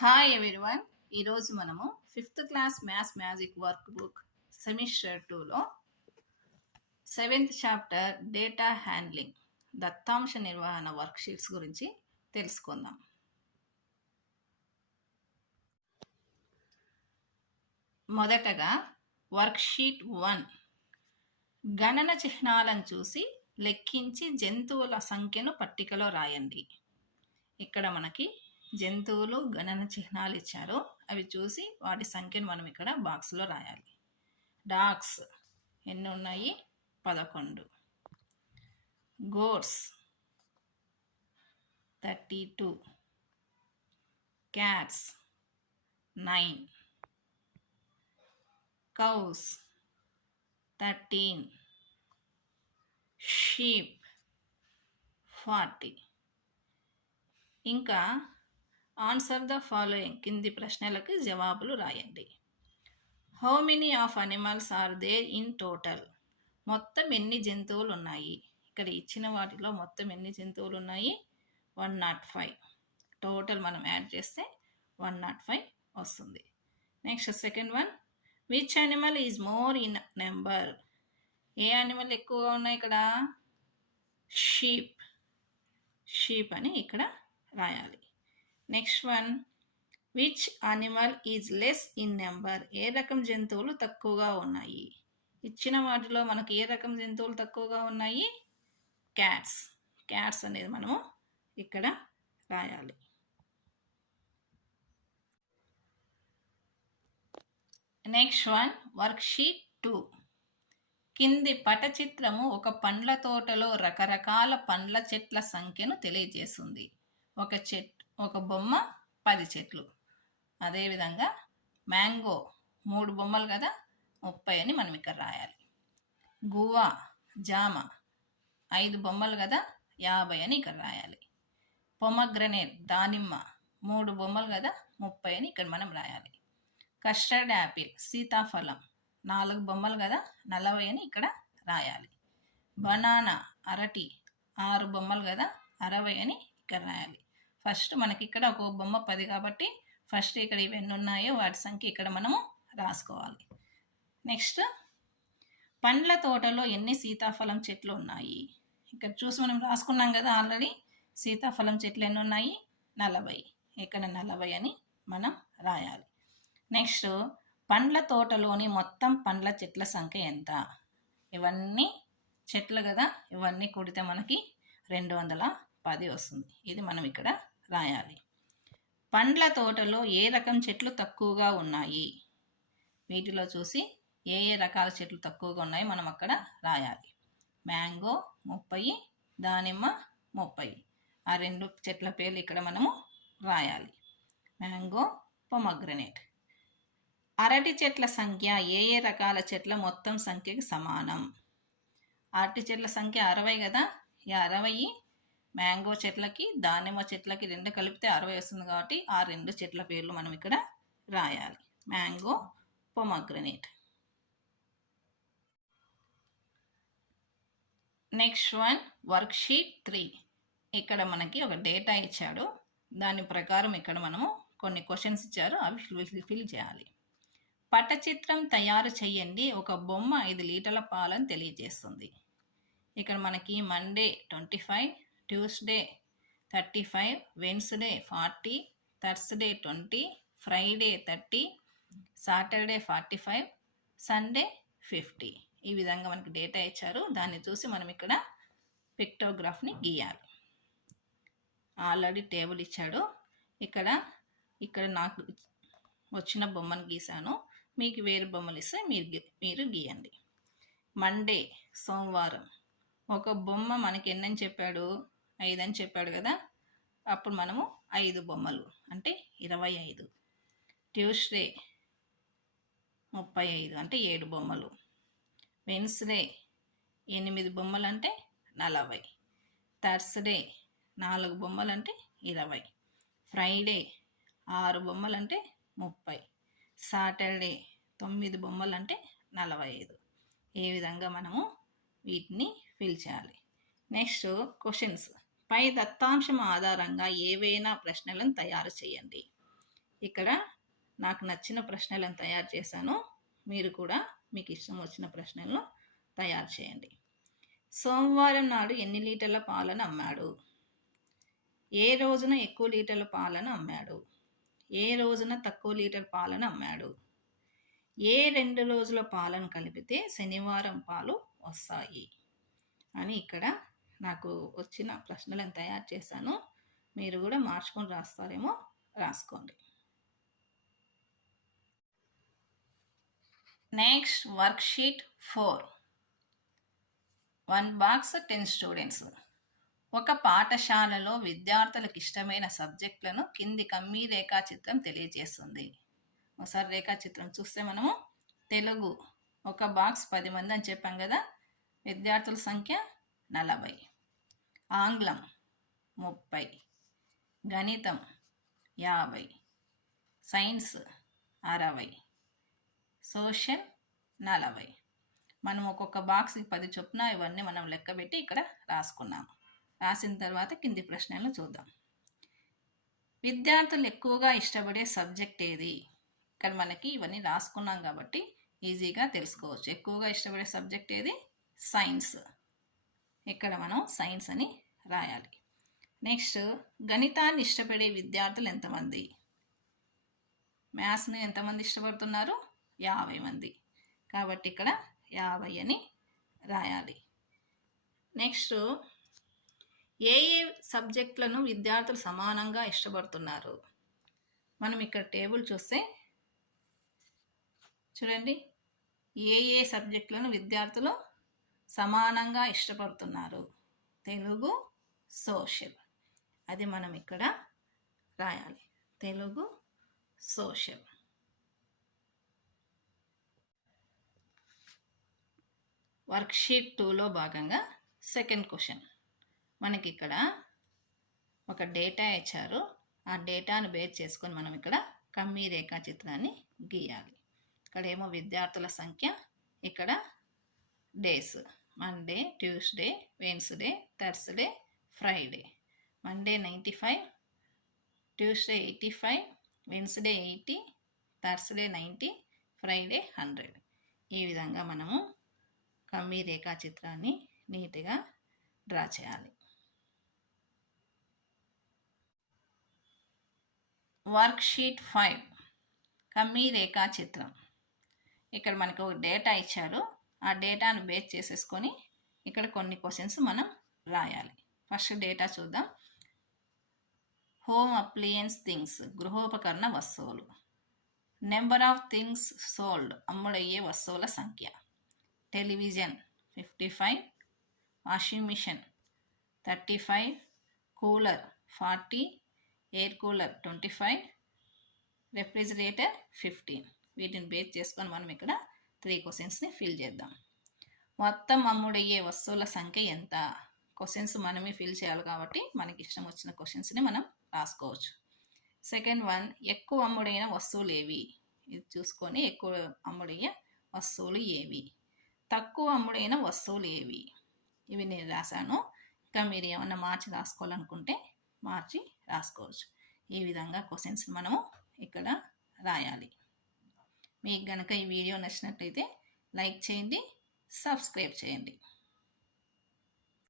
Hi everyone. ఈరోజు మనము 5th class maths magic work book semester 2లో 7th చాప్టర్ డేటా హ్యాండ్లింగ్ దత్తాంశ నిర్వహణ work sheets గురించి తెలుసుకుందాం. మొదటగా వర్క్ షీట్ 1 గణన చిహ్నాలను చూసి లెక్కించి జంతువుల సంఖ్యను పట్టికలో రాయండి. ఇక్కడ మనకి జంతువులు గణన చిహ్నాలు ఇచ్చారు. అవి చూసి వాటి సంఖ్యను మనం ఇక్కడ బాక్స్లో రాయాలి. డాగ్స్ ఎన్ని ఉన్నాయి? 11. గోట్స్ 32. క్యాట్స్ 9. కౌస్ 13. షీప్ 40. ఇంకా ఆన్సర్ ద ఫాలోయింగ్ కింది ప్రశ్నలకు జవాబులు రాయండి. How many of animals are there in total? మొత్తం ఎన్ని జంతువులు ఉన్నాయి? ఇక్కడ ఇచ్చిన వాటిలో మొత్తం ఎన్ని జంతువులు ఉన్నాయి? 105. టోటల్ మనం యాడ్ చేస్తే 105 వస్తుంది. Next second one, which animal is more in number? ఏ అనిమల్ ఎక్కువగా ఉన్నాయి ఇక్కడ? షీప్ అని ఇక్కడ రాయాలి. Next one, which animal is less in number? ఏ రకం జంతువులు తక్కువగా ఉన్నాయి? ఇచ్చిన వాటిలో మనకు ఏ రకం జంతువులు తక్కువగా ఉన్నాయి? క్యాట్స్ అనేది మనము ఇక్కడ రాయాలి. నెక్స్ట్ వన్, వర్క్ షీట్ 2 కింది పటచిత్రము ఒక పండ్ల తోటలో రకరకాల పండ్ల చెట్ల సంఖ్యను తెలియజేస్తుంది. ఒక బొమ్మ 10 చెట్లు. అదేవిధంగా మ్యాంగో 3 బొమ్మలు కదా, 30 అని మనం ఇక్కడ రాయాలి. గువా జామ 5 బొమ్మలు కదా, 50 అని ఇక్కడ రాయాలి. పొమగ్రనేట్ దానిమ్మ 3 బొమ్మలు కదా, 30 అని ఇక్కడ మనం రాయాలి. కస్టర్డ్ యాపిల్ సీతాఫలం 4 బొమ్మలు కదా, 40 అని ఇక్కడ రాయాలి. బనానా అరటి 6 బొమ్మలు కదా, 60 అని ఇక్కడ రాయాలి. ఫస్ట్ మనకి ఇక్కడ ఒక బొమ్మ 10 కాబట్టి ఫస్ట్ ఇక్కడ ఇవన్నీ ఉన్నాయో వాటి సంఖ్య ఇక్కడ మనము రాసుకోవాలి. నెక్స్ట్, పండ్ల తోటలో ఎన్ని సీతాఫలం చెట్లు ఉన్నాయి? ఇక్కడ చూసి మనం రాసుకున్నాం కదా ఆల్రెడీ. సీతాఫలం చెట్లు ఎన్ని ఉన్నాయి? 40. ఇక్కడ 40 అని మనం రాయాలి. నెక్స్ట్, పండ్ల తోటలోని మొత్తం పండ్ల చెట్ల సంఖ్య ఎంత? ఇవన్నీ చెట్లు కదా, ఇవన్నీ కూడితే మనకి 210 వస్తుంది. ఇది మనం ఇక్కడ రాయాలి. పండ్ల తోటలో ఏ రకం చెట్లు తక్కువగా ఉన్నాయి? వీటిలో చూసి ఏ రకాల చెట్లు తక్కువగా ఉన్నాయో మనం అక్కడ రాయాలి. మ్యాంగో 30, దానిమ్మ 30. ఆ 2 చెట్ల పేర్లు ఇక్కడ మనము రాయాలి. Mango, pomegranate. అరటి చెట్ల సంఖ్య ఏ రకాల చెట్ల మొత్తం సంఖ్యకి సమానం? అరటి చెట్ల సంఖ్య 60 కదా, ఈ 60 మ్యాంగో చెట్లకి దానిమ్మ చెట్లకి 2 కలిపితే 60 వస్తుంది కాబట్టి ఆ 2 చెట్ల పేర్లు మనం ఇక్కడ రాయాలి. Mango, pomegranate. Next one, work sheet 3 ఇక్కడ మనకి ఒక డేటా ఇచ్చాడు. దాని ప్రకారం ఇక్కడ మనము కొన్ని క్వశ్చన్స్ ఇచ్చారు, అవి ఫిల్ చేయాలి. పటచిత్రం తయారు చేయండి. ఒక బొమ్మ 5 లీటర్ల పాలను తెలియజేస్తుంది. ఇక్కడ మనకి Monday 25, Tuesday 35, Wednesday 40, Thursday 20, Friday 30, Saturday 45, Sunday 50. ఈ విధంగా మనకి డేటా ఇచ్చారు. దాన్ని చూసి మనం ఇక్కడ పిక్టోగ్రాఫ్ని గీయాలి. ఆల్రెడీ టేబుల్ ఇచ్చాడు. ఇక్కడ నాకు వచ్చిన బొమ్మను గీసాను. మీకు వేరే బొమ్మలు ఇస్తే మీరు గీయండి. మండే సోమవారం ఒక బొమ్మ మనకి ఎన్నని చెప్పాడు? 5 అని చెప్పాడు కదా, అప్పుడు మనము 5 బొమ్మలు అంటే 25. ట్యూస్డే 35 అంటే 7 బొమ్మలు. వెన్స్డే 8 బొమ్మలు అంటే 40. థర్స్డే 4 బొమ్మలు అంటే 20. ఫ్రైడే 6 బొమ్మలు అంటే 30. సాటర్డే 9 బొమ్మలు అంటే 45. ఈ విధంగా మనము వీటిని ఫిల్ చేయాలి. Next questions. పై దత్తాంశం ఆధారంగా ఏవైనా ప్రశ్నలను తయారు చేయండి. ఇక్కడ నాకు నచ్చిన ప్రశ్నలను తయారు చేశాను. మీరు కూడా మీకు ఇష్టం వచ్చిన ప్రశ్నలను తయారు చేయండి. సోమవారం నాడు ఎన్ని లీటర్ల పాలను అమ్మాడు? ఏ రోజున ఎక్కువ లీటర్ల పాలను అమ్మాడు? ఏ రోజున తక్కువ లీటర్ పాలను అమ్మాడు? ఏ 2 రోజుల పాలను కలిపితే శనివారం పాలు వస్తాయి అని ఇక్కడ నాకు వచ్చిన ప్రశ్నలను తయారు చేశాను. మీరు కూడా మార్చుకొని రాస్తారేమో రాసుకోండి. Next worksheet 4. 1 box 10 students. ఒక పాఠశాలలో విద్యార్థులకు ఇష్టమైన సబ్జెక్టులను కింది కమ్మీ రేఖాచిత్రం తెలియజేస్తుంది. ఒకసారి రేఖాచిత్రం చూస్తే మనము తెలుగు ఒక బాక్స్ 10 మంది అని చెప్పాం కదా, విద్యార్థుల సంఖ్య 40, ఆంగ్లం 30, గణితం 50, సైన్స్ 60, సోషల్ 40. మనం ఒక్కొక్క బాక్స్కి 10 చొప్పున ఇవన్నీ మనం లెక్కబెట్టి ఇక్కడ రాసుకున్నాము. రాసిన తర్వాత కింది ప్రశ్నలను చూద్దాం. విద్యార్థులు ఎక్కువగా ఇష్టపడే సబ్జెక్ట్ ఏది? ఇక్కడ మనకి ఇవన్నీ రాసుకున్నాం కాబట్టి ఈజీగా తెలుసుకోవచ్చు. ఎక్కువగా ఇష్టపడే సబ్జెక్ట్ ఏది? సైన్స్. ఇక్కడ మనం సైన్స్ అని రాయాలి. నెక్స్ట్ గణితాన్ని ఇష్టపడే విద్యార్థులు ఎంతమంది? మ్యాథ్స్ని ఎంతమంది ఇష్టపడుతున్నారు? 50 మంది. కాబట్టి ఇక్కడ 50 అని రాయాలి. నెక్స్ట్ ఏ సబ్జెక్టులను విద్యార్థులు సమానంగా ఇష్టపడుతున్నారు? మనం ఇక్కడ టేబుల్ చూస్తే చూడండి, ఏ సబ్జెక్టులను విద్యార్థులు సమానంగా ఇష్టపడుతున్నారు? తెలుగు, సోషల్. అది మనం ఇక్కడ రాయాలి. తెలుగు, సోషల్. వర్క్షీట్ 2లో భాగంగా సెకండ్ క్వశ్చన్. మనకి ఇక్కడ ఒక డేటా ఇచ్చారు. ఆ డేటాను బేస్ చేసుకొని మనం ఇక్కడ కమ్మీ రేఖాచిత్రాన్ని గీయాలి. ఇక్కడ ఏమో విద్యార్థుల సంఖ్య, ఇక్కడ days Monday, Tuesday, Wednesday, Thursday, Friday. Monday 95, Tuesday 85, Wednesday 80, Thursday 90, Friday 100. ఈ విధంగా మనము కమ్మీ రేఖాచిత్రాన్ని నీట్గా డ్రా చేయాలి. వర్క్షీట్ 5 కమ్మీ రేఖాచిత్రం. ఇక్కడ మనకు ఒక డేటా ఇచ్చారు. ఆ డేటాను బేస్ చేసేసుకొని ఇక్కడ కొన్ని క్వశ్చన్స్ మనం రాయాలి. ఫస్ట్ డేటా చూద్దాం. హోమ్ అప్లయన్స్ థింగ్స్, గృహోపకరణ వస్తువులు. నెంబర్ ఆఫ్ థింగ్స్ సోల్డ్, అమ్ముడయ్యే వస్తువుల సంఖ్య. Television 55, washing machine 35, cooler 40, air cooler 25, refrigerator 15. వీటిని బేస్ చేసుకొని మనం ఇక్కడ 3 క్వశ్చన్స్ని ఫిల్ చేద్దాం. మొత్తం అమ్ముడయ్యే వస్తువుల సంఖ్య ఎంత? క్వశ్చన్స్ మనమే ఫిల్ చేయాలి కాబట్టి మనకి ఇష్టం వచ్చిన క్వశ్చన్స్ని మనం రాసుకోవచ్చు. సెకండ్ వన్, ఎక్కువ అమ్ముడైన వస్తువులు ఏవి? ఇది చూసుకొని ఎక్కువ అమ్ముడయ్యే వస్తువులు ఏవి, తక్కువ అమ్ముడైన వస్తువులు ఏవి, ఇవి నేను రాశాను. ఇంకా మీరు ఏమన్నా మార్చి రాసుకోవాలనుకుంటే మార్చి రాసుకోవచ్చు. ఈ విధంగా క్వశ్చన్స్ మనము ఇక్కడ రాయాలి. మీకు కనుక ఈ వీడియో నచ్చినట్లయితే లైక్ చేయండి, సబ్స్క్రైబ్ చేయండి.